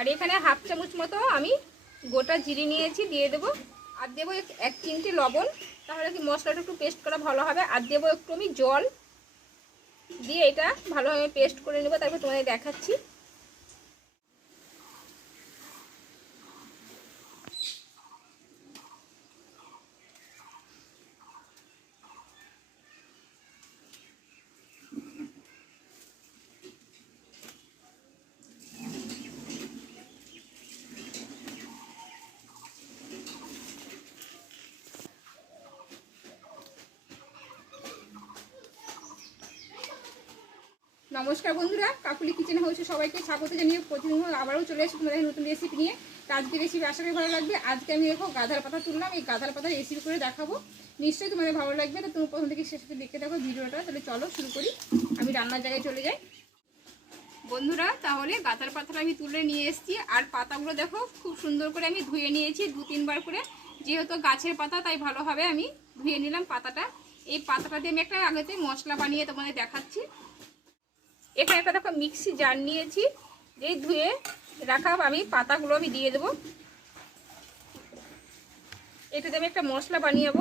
আর এখানে হাফ চামচ মতো আমি গোটা জিরি নিয়েছি, দিয়ে দেবো। আর দেবো এক- চিমটি লবণ। তাহলে কি মশলাটা একটু পেস্ট করা ভালো হবে। আর দেবো একটু আমি জল। দিয়ে এটা ভালোভাবে পেস্ট করে নেব, তারপর তোমাদের দেখাচ্ছি। নমস্কার বন্ধুরা, কাকুলি কিচেন হাউসে সবাইকে স্বাগত জানিয়ে প্রতিদিন আবারও চলে এসেছি তোমাদের নতুন রেসিপি নিয়ে। আজকে রেসিপি আশা করি ভালো লাগবে। আজকে আমি দেখো গাধার পাতা তুললাম, এই গাধার পাতা রেসিপি করে দেখাবো। নিশ্চয়ই তোমাদের ভালো লাগবে। তো তুমি প্রথম থেকে শেষ দেখতে দেখো ভিডিওটা। তাহলে চলো শুরু করি। আমি রান্নার জায়গায় চলে যাই। বন্ধুরা, তাহলে গাঁদার পাতাটা আমি তুলে নিয়ে এসেছি। আর পাতাগুলো দেখো, খুব সুন্দর করে আমি ধুয়ে নিয়েছি দু তিনবার করে। যেহেতু গাছের পাতা, তাই ভালোভাবে আমি ধুয়ে নিলাম পাতাটা। এই পাতাটা দিয়ে আমি একটা আগেতে মশলা বানিয়ে তোমাদের দেখাচ্ছি। এখানে একটা দেখো মিক্সি জার নিয়েছি এই ধুয়ে রাখা আমি, পাতাগুলো আমি দিয়ে দেবো। এটাতে আমি একটা মশলা বানিয়ে যাব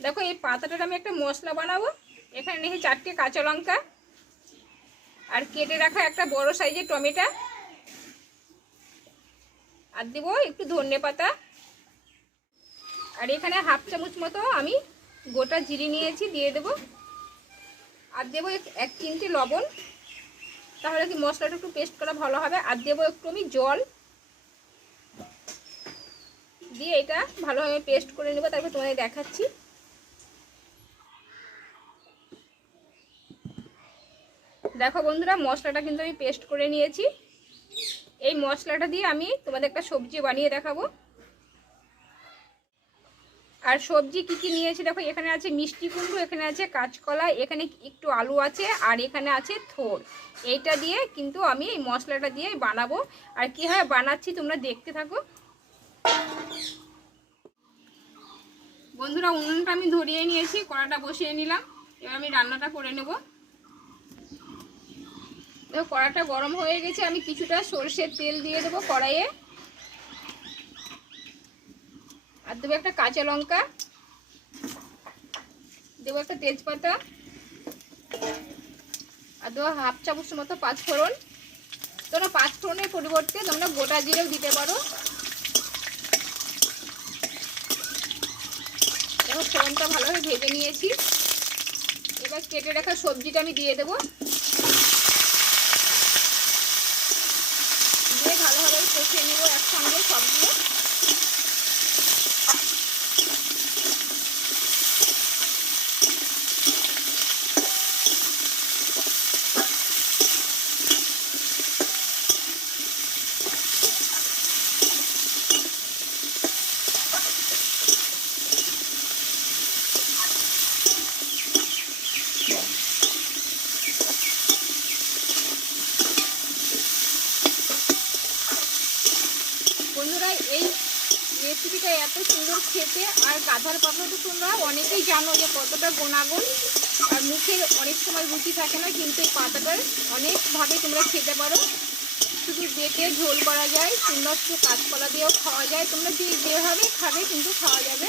দেখো এই পাতাটার আমি একটা মশলা বানাবো। এখানে নিয়েছি চারটে কাঁচা লঙ্কা আর কেটে রাখা একটা বড় সাইজের টমেটো। আর দেবো একটু ধনে পাতা। আর এখানে হাফ চামচ মতো আমি গোটা জিরি নিয়েছি, দিয়ে দেবো। আর দেবো এক- চিমটি লবণ। তাহলে কি মশলাটা একটু পেস্ট করা ভালো হবে। আর দেবো একটু আমি জল। দিয়ে এটা ভালোভাবে পেস্ট করে নেব, তারপর তোমাদের দেখাচ্ছি। দেখো বন্ধুরা, মশলাটা কিন্তু আমি পেস্ট করে নিয়েছি। এই মশলাটা দিয়ে আমি তোমাদের একটা সবজি বানিয়ে দেখাবো। আর সবজি কি কি নিয়েছি? দেখো, এখানে আছে মিষ্টি কুমড়ো, এখানে আছে কাঁচকলা, এখানে একটু আলু আছে, আর এখানে আছে থোর। এইটা দিয়ে কিন্তু আমি এই মশলাটা দিয়ে বানাবো। আর কি হয়, বানাচ্ছি, তোমরা দেখতে থাকো। বন্ধুরা, উনুনটা আমি ধরিয়ে নিয়েছি, কড়াটা বসিয়ে নিলাম। এবার আমি রান্নাটা করে নেব। দেখো, কড়াটা গরম হয়ে গেছে, আমি কিছুটা সর্ষের তেল দিয়ে দেবো কড়াইয়ে। আর দেবো একটা কাঁচা লঙ্কা। দেবো একটা তেজপাতা। আর দেবো হাফ চামচ মতো পাঁচফোড়ন। তোমরা পাঁচফোড়নের পরিবর্তে তোমরা গোটা জিরেও দিতে পারো। ফোড়নটা ভালোভাবে ভেজে নিয়েছি। এবার কেটে রাখা সবজিটা আমি দিয়ে দেবো দিয়ে ভালোভাবে কষিয়ে নেব একসঙ্গে সবগুলো বন্ধুরা, এই রেসিপিটা এত সুন্দর খেতে আর গাধার তো তোমরা অনেকেই জানো যে কতটা গুণাগুণ। আর মুখে অনেক সময় রুচি থাকে না, কিন্তু এই পাতাটার অনেকভাবে তোমরা খেতে পারো। শুধু বেটে ঝোল করা যায় একটু কাঁচকলা দিয়েও খাওয়া যায়। তোমরা যে যেভাবে খাবে, কিন্তু খাওয়া যাবে।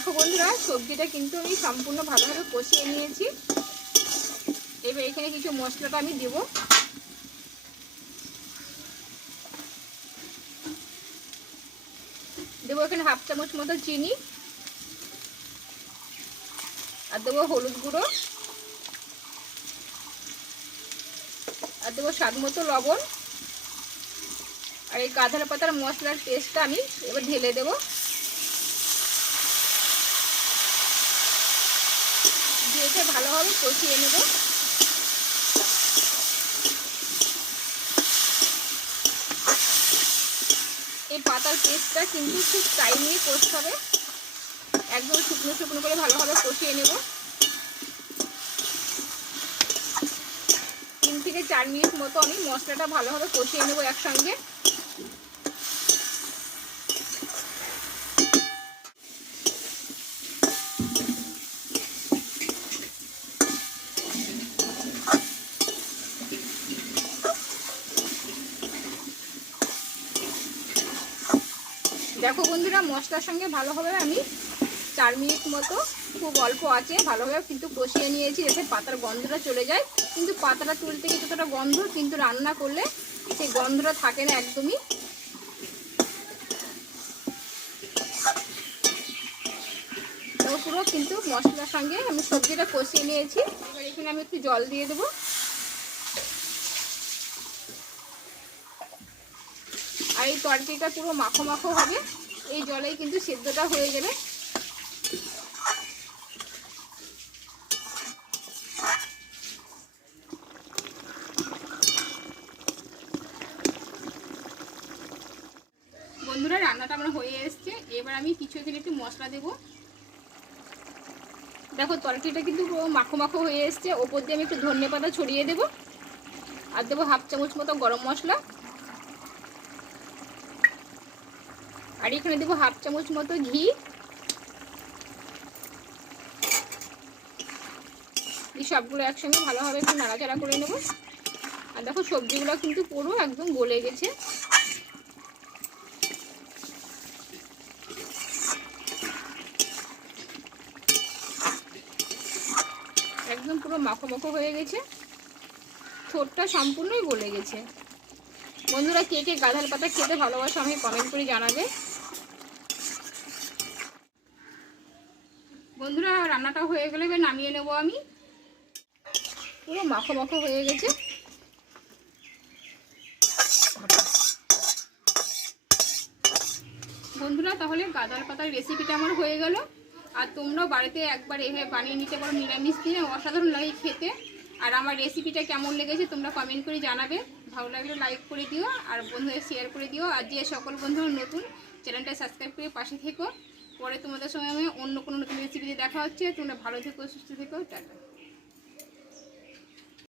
দেখো বন্ধুরা, সবজিটা কিন্তু আমি সম্পূর্ণ ভালোভাবে কষিয়ে নিয়েছি। এবার এখানে কিছু মশলাটা আমি দেব। দেবো এখানে হাফ চামচ মতো চিনি। আর দেবো হলুদ গুঁড়ো। আর দেবো স্বাদ মতো লবণ। আর এই গাধার পাতার মশলার পেস্টটা আমি এবার ঢেলে দেবো। এটা ভালোভাবে কষিয়ে নেব। এই পাতার পেস্টটা কিন্তু খুব টাইম নিয়ে কষতে হবে। একদম শুকনো শুকনো করে ভালোভাবে কষিয়ে নেব। তিন থেকে চার মিনিট মতো আমি মশলাটা ভালোভাবে কষিয়ে নেব একসঙ্গে। দেখো বন্ধুরা, মশলার সঙ্গে ভালোভাবে আমি চার মিনিট মতো খুব অল্প আছে ভালোভাবে কিন্তু কষিয়ে নিয়েছি। যাতে পাতার গন্ধটা চলে যায়। কিন্তু পাতাটা তুলতে গিয়ে যতটা গন্ধ, কিন্তু রান্না করলে সেই গন্ধটা থাকে না একদমই। পুরো কিন্তু মশলার সঙ্গে আমি সবজিটা কষিয়ে নিয়েছি। এবার এখানে আমি একটু জল দিয়ে দেবো। আর এই তরকারিটা পুরো মাখো মাখো হবে। এই জলেই কিন্তু সেদ্ধটা হয়ে যাবে বন্ধুরা, রান্নাটা আমার হয়ে এসছে। এবার আমি কিছু এখানে একটু মশলা দেবো। দেখো, তরকারিটা কিন্তু পুরো মাখো মাখো হয়ে এসছে। ওপর দিয়ে আমি একটু ধনে পাতা ছড়িয়ে দেবো। আর দেবো হাফ চামচ মতো গরম মশলা। আর এখানে দেবো হাফ চামচ মতো ঘি। সবগুলো একসঙ্গে ভালোভাবে একটু নাড়াচাড়া করে নেব। আর দেখো সবজিগুলো কিন্তু পুরো একদম গলে গেছে। একদম পুরো মাখো মাখো হয়ে গেছে। ঠোঁটটা সম্পূর্ণই গলে গেছে। বন্ধুরা কে কে গাঁধাল পাতা খেতে ভালোবাসো আমি কমেন্ট করে জানাবে। বন্ধুরা, রান্নাটা হয়ে গেলে এবার নামিয়ে নেব আমি। পুরো মাখো মাখো হয়ে গেছে। বন্ধুরা, তাহলে গাঁদাল পাতার রেসিপিটা আমার হয়ে গেল। আর তোমরাও বাড়িতে একবার এভাবে বানিয়ে নিতে পারো, নিরামিষ দিনে। অসাধারণ লাগে খেতে। আর আমার রেসিপিটা কেমন লেগেছে তোমরা কমেন্ট করে জানাবে। ভালো লাগলে লাইক করে দিও, আর বন্ধুদের শেয়ার করে দিও। আর যে সকল বন্ধু নতুন চ্যানেলটা সাবস্ক্রাইব করে পাশে থেকো। পরে তোমাদের সঙ্গে আমি অন্য কোনো নতুন রেসিপি দেখা হচ্ছে। তোমরা ভালো থেকো, সুস্থ থেকো, টাটা।